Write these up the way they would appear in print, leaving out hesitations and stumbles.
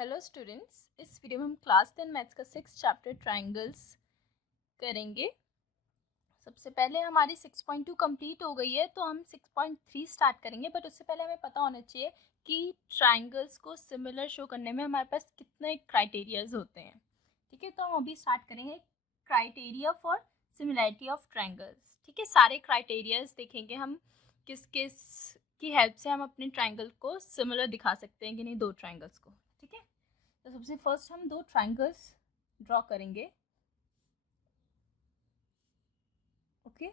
Hello students, इस video में हम क्लास 10 मैथ्स का 6 चैप्टर ट्रायंगल्स करेंगे। सबसे पहले हमारी 6.2 कंप्लीट हो गई है, तो हम 6.3 स्टार्ट करेंगे। बट उससे पहले हमें पता होना चाहिए कि ट्रायंगल्स को सिमिलर शो करने में हमारे पास कितने क्राइटेरियाज होते हैं। ठीक है, तो हम अभी स्टार्ट करेंगे criteria for similarity of triangles. ठीक है, सारे क्राइटेरियाज देखेंगे हम किस किस की हेल्प से हम अपने ट्रायंगल को सिमिलर दिखा सकते हैं कि नहीं, दो ट्रायंगल्स को। ठीक है, तो सबसे फर्स्ट हम दो ट्रायंगल्स ड्रॉ करेंगे। ओके,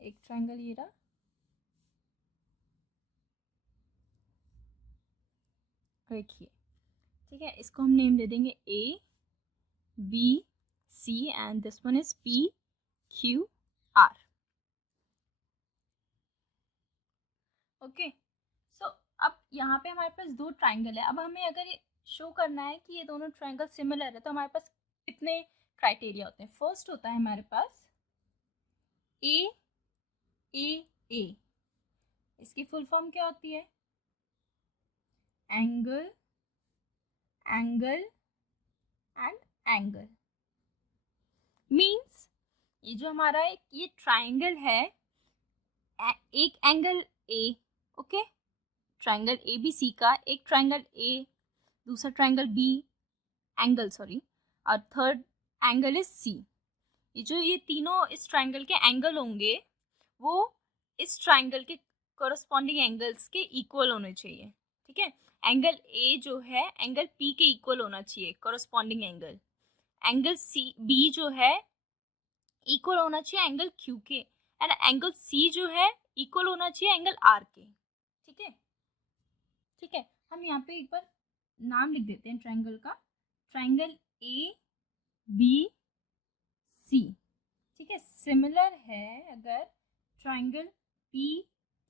एक ट्रायंगल ये रहा, और एक ये। ठीक है, इसको हम नेम दे देंगे A B C and this one is P Q R. Okay, so अब यहाँ पे हमारे पास दो ट्रायंगल है। अब हमें अगर शो करना है कि ये दोनों ट्रायंगल सिमिलर है, तो हमारे पास कितने क्राइटेरिया होते हैं। फर्स्ट होता है हमारे पास ए ए ए। इसकी फुल फॉर्म क्या होती है? Angle angle and angle. Means ये जो हमारा ये ट्रायंगल है, एक angle A, okay, triangle A B C का एक ट्रायंगल ए, दूसरा ट्रायंगल बी एंगल सॉरी, और थर्ड एंगल इज सी। ये तीनों इस ट्रायंगल के एंगल होंगे, वो इस ट्रायंगल के कोरस्पॉन्डिंग एंगल्स के इक्वल होने चाहिए। ठीक है, एंगल ए जो है एंगल पी के इक्वल होना चाहिए corresponding angle. Angle C B जो है इक्वल होना चाहिए एंगल क्यू के, एंड एंगल सी जो है इक्वल होना चाहिए एंगल आर के। ठीक है, ठीक है, हम यहाँ पे एक बार नाम लिख देते हैं ट्रायंगल का, ट्रायंगल ए बी सी। ठीक है, सिमिलर है अगर ट्रायंगल पी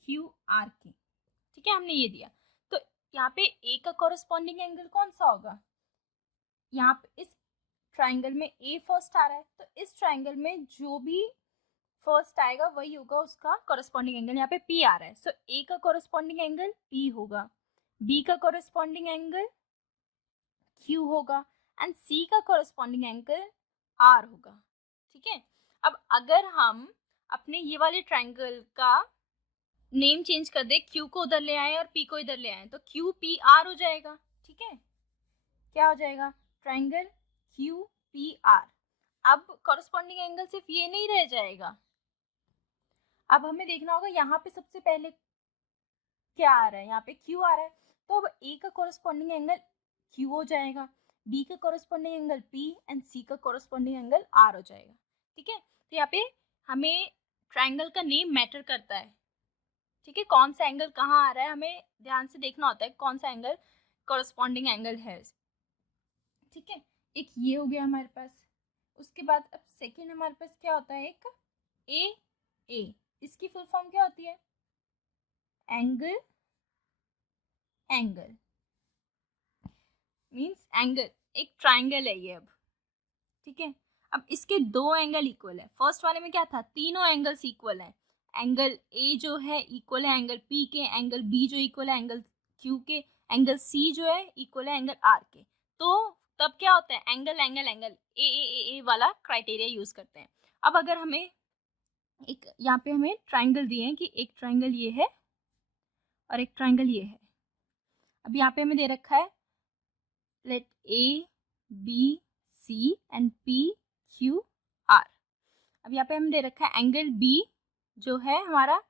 क्यू आर के। ठीक है, हमने ये दिया, तो यहाँ पे ए का कॉरस्पॉन्डिंग एंगल कौन सा होगा? यहाँ पे इस ट्रायंगल में ए फर्स्ट आ रहा है, तो इस ट्रायंगल में जो भी फर्स्ट आएगा वही होगा उसका कॉरस्पॉन्डिंग एंगल। यहाँ पे पी आ रहा है, सो ए का कॉरस्पॉन्डिंग एंगल पी होगा, बी का कॉरस्पॉन्डिंग एंगल क्यू होगा, एंड सी का कॉरस्पॉन्डिंग एंगल आर होगा। ठीक है, अब अगर हम अपने ये वाले ट्रायंगल का नेम चेंज कर दे, क्यू को उधर ले आए और पी को इधर ले आए, तो क्यू पी आर हो जाएगा। ठीक है, क्या हो जाएगा? Triangle Q P R. अब कॉरस्पॉन्डिंग एंगल सिर्फ ये नहीं रह जाएगा, अब हमें देखना होगा यहाँ पे सबसे पहले क्या आ रहा है। यहाँ पे क्यू आ रहा है, तो अब ए का कॉरस्पॉन्डिंग एंगल क्यू हो जाएगा, बी का कॉरस्पॉन्डिंग एंगल पी, एंड सी का कॉरस्पॉन्डिंग एंगल आर हो जाएगा। ठीक है, तो यहाँ पे हमें ट्रायंगल का नेम मैटर करता है। ठीक है, कौन सा एंगल कहाँ आ रहा है हमें ध्यान से देखना होता है, कौन सा एंगल कॉरस्पॉन्डिंग एंगल है। ठीक है, एक ये हो गया हमारे पास। उसके बाद अब सेकेंड हमारे पास क्या होता है, एक ए ए। इसकी फुल फॉर्म क्या होती है? एंगल एंगल मीन्स एंगल, एक ट्रायंगल है ये। अब ठीक है, अब इसके दो एंगल इक्वल है। फर्स्ट वाले में क्या था, तीनों एंगल्स इक्वल है। एंगल ए जो है इक्वल है एंगल पी के, एंगल बी जो इक्वल है एंगल क्यू के, एंगल सी जो है इक्वल है एंगल आर के। तो तब क्या होता है, एंगल एंगल एंगल ए वाला क्राइटेरिया यूज करते हैं। अब अगर हमें एक यहाँ पे हमें ट्रायंगल दिए हैं कि एक ट्रायंगल ये है और एक ट्रायंगल ये है। अब यहाँ पे हमें दे रखा है let A B C and P Q R. अब यहाँ पे हमें दे रखा है एंगल बी जो है हमारा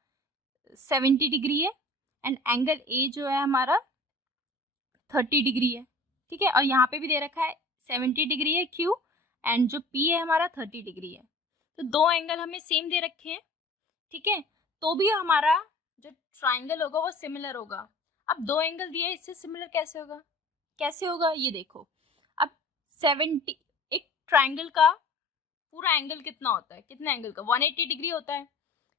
70 डिग्री है, एंड एंगल ए जो है हमारा 30 डिग्री है। ठीक है, और यहाँ पे भी दे रखा है 70 डिग्री है क्यू, एंड जो पी है हमारा 30 डिग्री है। तो दो एंगल हमें सेम दे रखे हैं। ठीक है, तो भी हमारा जो ट्रायंगल होगा वो सिमिलर होगा। अब दो एंगल दिए, इससे सिमिलर कैसे होगा? कैसे होगा ये देखो। अब 70, एक ट्रायंगल का पूरा एंगल कितना होता है, कितना एंगल का 180 डिग्री होता है।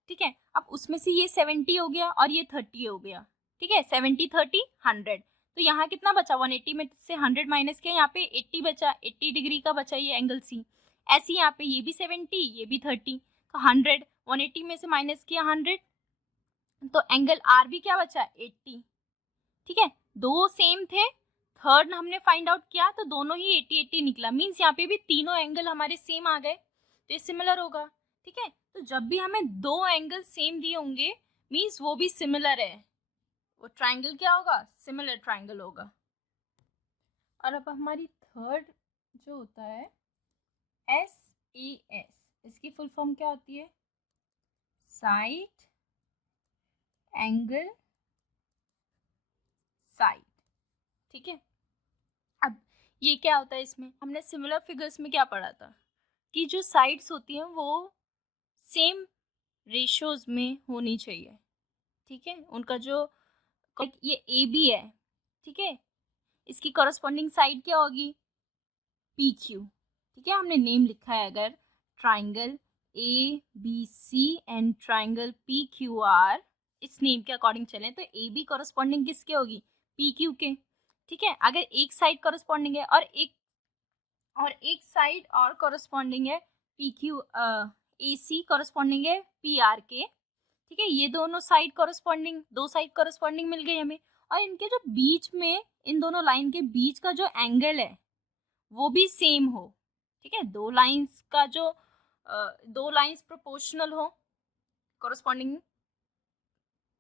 ठीक है, अब उसमें से ये 70 हो गया और ये 30 हो गया। ठीक है, 70 30 100, तो यहाँ कितना बचा? 180 में से 100 माइनस किया, यहाँ पे 80 बचा, 80 डिग्री का बचा ये एंगल सी। ऐसे यहाँ पे ये भी 70 ये भी 30, तो 100 180 में से माइनस किया 100, तो एंगल आर भी क्या बचा? 80। ठीक है, दो सेम थे थर्ड हमने फाइंड आउट किया तो दोनों ही 80-80 निकला, मीन्स यहाँ पे भी तीनों एंगल हमारे सेम आ गए, तो ये सिमिलर होगा। ठीक है, तो जब भी हमें दो एंगल सेम दिए होंगे मीन्स वो भी सिमिलर है, वो ट्राइंगल क्या होगा, सिमिलर ट्राइंगल होगा। और अब हमारी थर्ड जो होता है SAS, इसकी फुल फॉर्म क्या होती है, साइड एंगल साइड। ठीक है, अब ये क्या होता है, इसमें हमने सिमिलर फिगर्स में क्या पढ़ा था कि जो साइड्स होती हैं वो सेम रेशियोज में होनी चाहिए। ठीक है, उनका जो ये AB है, ठीक है, इसकी कॉरस्पॉन्डिंग साइड क्या होगी, PQ। ठीक है, हमने नेम लिखा है अगर triangle ABC and triangle PQR, इस नेम के अकॉर्डिंग चलें तो AB कॉरस्पॉन्डिंग किसके होगी, PQ के। ठीक है, अगर एक साइड कॉरस्पॉन्डिंग है और एक साइड और कॉरस्पॉन्डिंग है PQ, AC कॉरस्पॉन्डिंग है PR के। ठीक है, ये दोनों साइड कॉरस्पॉन्डिंग, दो साइड कॉरस्पॉन्डिंग मिल गई हमें, और इनके जो बीच में, इन दोनों लाइन के बीच का जो एंगल है वो भी सेम हो। ठीक है, दो लाइंस का जो दो लाइंस प्रोपोर्शनल हो, कॉरस्पॉन्डिंग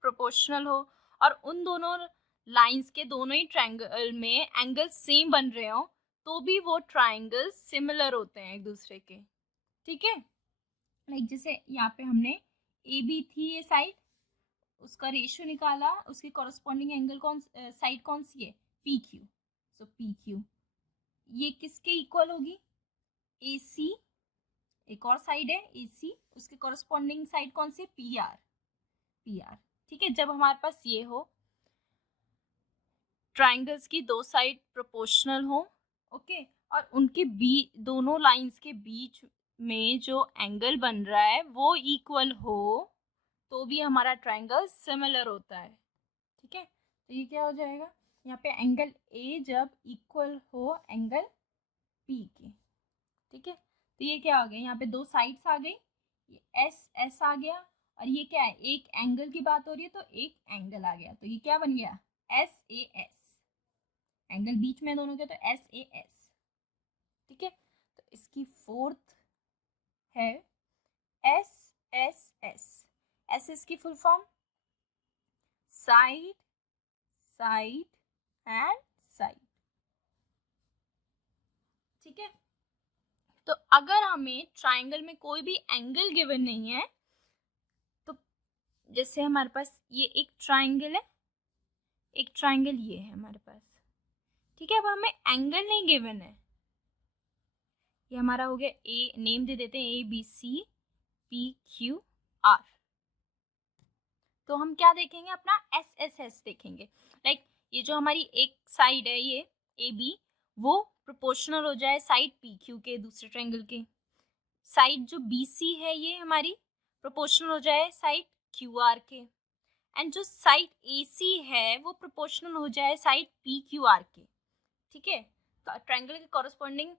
प्रोपोर्शनल हो, और उन दोनों लाइंस के दोनों ही ट्रायंगल में एंगल सेम बन रहे हो, तो भी वो ट्रायंगल सिमिलर होते हैं एक दूसरे के। ठीक है, लाइक जैसे यहाँ पे हमने AB थी ये साइड, उसका रेशियो निकाला, उसकी कॉरस्पॉन्डिंग एंगल साइड कौन सी है, PQ। सो PQ ये किसके इक्वल होगी, AC, एक और साइड है AC, उसके कॉरस्पॉन्डिंग साइड कौन सी है, PR। ठीक है, जब हमारे पास ये हो, ट्राइंगल्स की दो साइड प्रोपोर्शनल हो, ओके, और उनके दोनों लाइंस के बीच में जो एंगल बन रहा है वो इक्वल हो, तो भी हमारा ट्राइंगल सिमिलर होता है। ठीक है, तो ये क्या हो जाएगा, यहाँ पे एंगल A जब इक्वल हो एंगल P के। ठीक है, तो ये क्या आ गया, यहाँ पे दो साइड्स आ गई, ये S आ गया, और ये क्या है, एक एंगल की बात हो रही है तो एक एंगल आ गया, तो ये क्या बन गया, SAS, एंगल बीच में दोनों के, तो SAS। ठीक है, तो इसकी फोर्थ है SSS। की full form side side and side. ठीक है, तो अगर हमें ट्राइंगल में कोई भी एंगल गिवन नहीं है, तो जैसे हमारे पास ये एक ट्राइंगल है, एक ट्राइंगल ये है हमारे पास। ठीक है, अब हमें एंगल नहीं गिवन है, ये हमारा हो गया ए, नेम दे देते हैं ABCPQR। तो हम क्या देखेंगे, अपना SSS देखेंगे। लाइक ये जो हमारी एक साइड है ये AB, वो प्रोपोर्शनल हो जाए साइड PQ के, दूसरे ट्रायंगल के। साइड जो BC है ये हमारी प्रोपोर्शनल हो जाए साइड QR के, एंड जो साइड AC है वो प्रोपोर्शनल हो जाए साइड PQR के। ठीक है, तो ट्रायंगल के कॉरस्पॉन्डिंग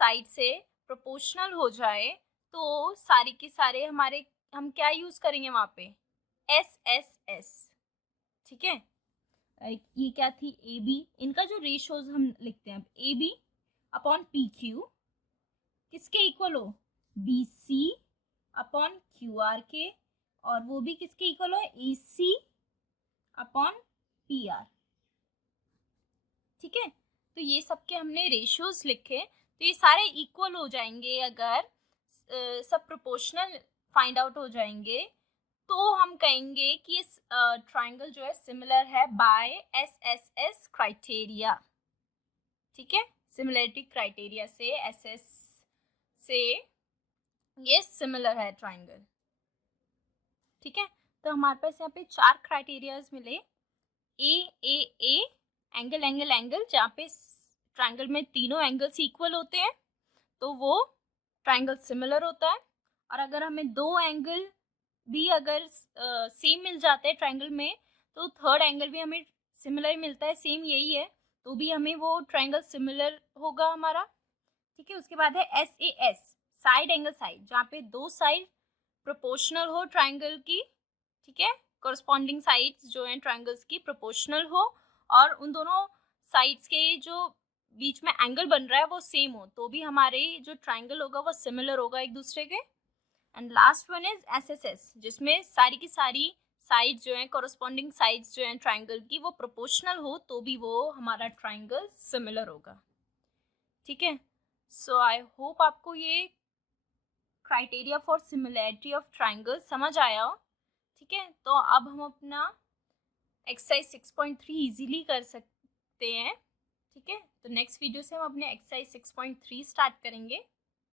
साइड से प्रोपोर्शनल हो जाए तो सारे के सारे हमारे, हम क्या यूज करेंगे वहाँ पे, SSS। ठीक है, ये क्या थी, AB, इनका जो रेशियोज हम लिखते हैं अब, AB अपॉन PQ किसके इक्वल हो, BC अपॉन QR के, और वो भी किसके इक्वल हो, AC अपॉन PR। ठीक है, तो ये सबके हमने रेशियोज लिखे, तो ये सारे इक्वल हो जाएंगे अगर सब प्रोपोर्शनल फाइंड आउट हो जाएंगे, तो हम कहेंगे कि इस ट्राइंगल जो है सिमिलर है बाय SSS क्राइटेरिया। ठीक है, सिमिलरिटी क्राइटेरिया से SS से ये सिमिलर है ट्राइंगल। ठीक है, तो हमारे पास यहाँ पे चार क्राइटेरियाज मिले, A एंगल एंगल एंगल, जहाँ पे ट्राइंगल में तीनों एंगल्स इक्वल होते हैं तो वो ट्राइंगल सिमिलर होता है, और अगर हमें दो एंगल भी अगर सेम मिल जाते हैं ट्राइंगल में, तो थर्ड एंगल भी हमें सिमिलर मिलता है, सेम यही है, तो भी हमें वो ट्राइंगल सिमिलर होगा हमारा। ठीक है, उसके बाद है SAS, साइड एंगल साइड, जहाँ पे दो साइड प्रोपोर्शनल हो ट्राइंगल की। ठीक है, कॉरस्पॉन्डिंग साइड्स जो हैं ट्राइंगल्स की प्रोपोर्शनल हो, और उन दोनों साइड्स के जो बीच में एंगल बन रहा है वो सेम हो, तो भी हमारे जो ट्राइंगल होगा वो सिमिलर होगा एक दूसरे के। And last one is SSS, जिसमें सारी की सारी साइड्स जो हैं, कॉरस्पॉन्डिंग साइड्स जो हैं ट्राइंगल की, वो प्रोपोर्शनल हो तो भी वो हमारा ट्राइंगल सिमिलर होगा। ठीक है, सो आई होप आपको ये criteria for similarity of triangle समझ आया हो। ठीक है, तो अब हम अपना एक्सरसाइज 6.3 इजीली कर सकते हैं। ठीक है, तो नेक्स्ट वीडियो से हम अपने एक्सरसाइज 6.3 स्टार्ट करेंगे।